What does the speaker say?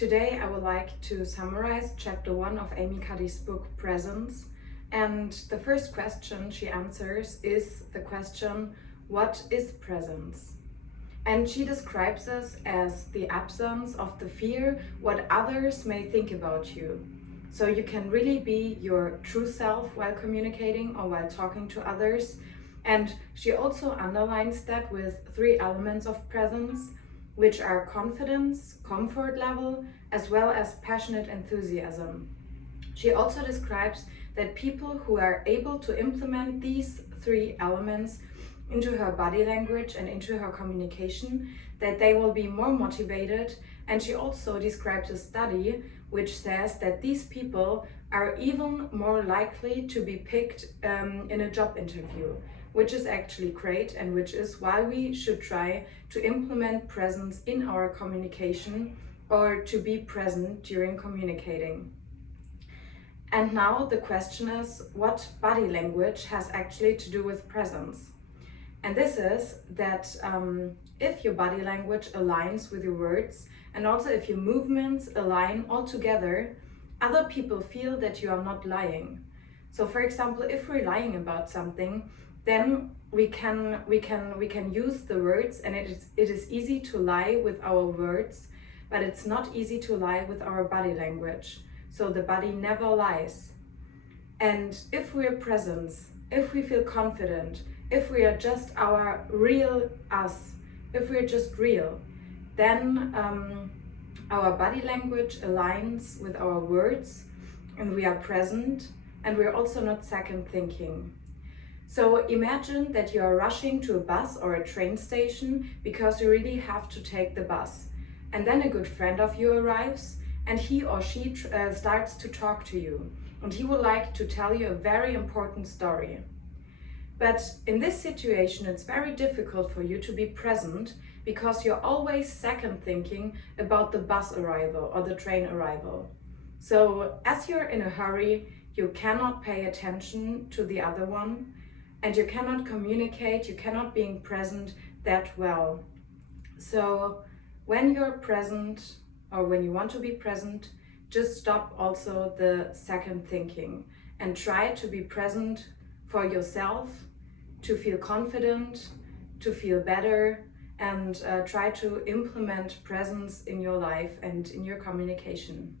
Today I would like to summarize chapter 1 of Amy Cuddy's book Presence. And the first question she answers is the question, what is presence? And she describes us as the absence of the fear what others may think about you. So you can really be your true self while communicating or while talking to others. And she also underlines that with 3 elements of presence, which are confidence, comfort level, as well as passionate enthusiasm. She also describes that people who are able to implement these 3 elements into her body language and into her communication, that they will be more motivated. And she also describes a study which says that these people are even more likely to be picked in a job interview, which is actually great and which is why we should try to implement presence in our communication or to be present during communicating. And now the question is, what body language has actually to do with presence? And this is that if your body language aligns with your words and also if your movements align all together, other people feel that you are not lying. So for example, if we're lying about something, then we can use the words, and it is easy to lie with our words, but it's not easy to lie with our body language. So the body never lies. And if we're present, if we feel confident, if we are just our real us, if we're just real, then our body language aligns with our words and we are present, and we're also not second thinking. So imagine that you are rushing to a bus or a train station because you really have to take the bus. And then a good friend of you arrives and he or she starts to talk to you. And he would like to tell you a very important story. But in this situation, it's very difficult for you to be present because you're always second thinking about the bus arrival or the train arrival. So as you're in a hurry, you cannot pay attention to the other one and you cannot communicate, you cannot be present that well. So when you're present or when you want to be present, just stop also the second thinking and try to be present for yourself, to feel confident, to feel better, and try to implement presence in your life and in your communication.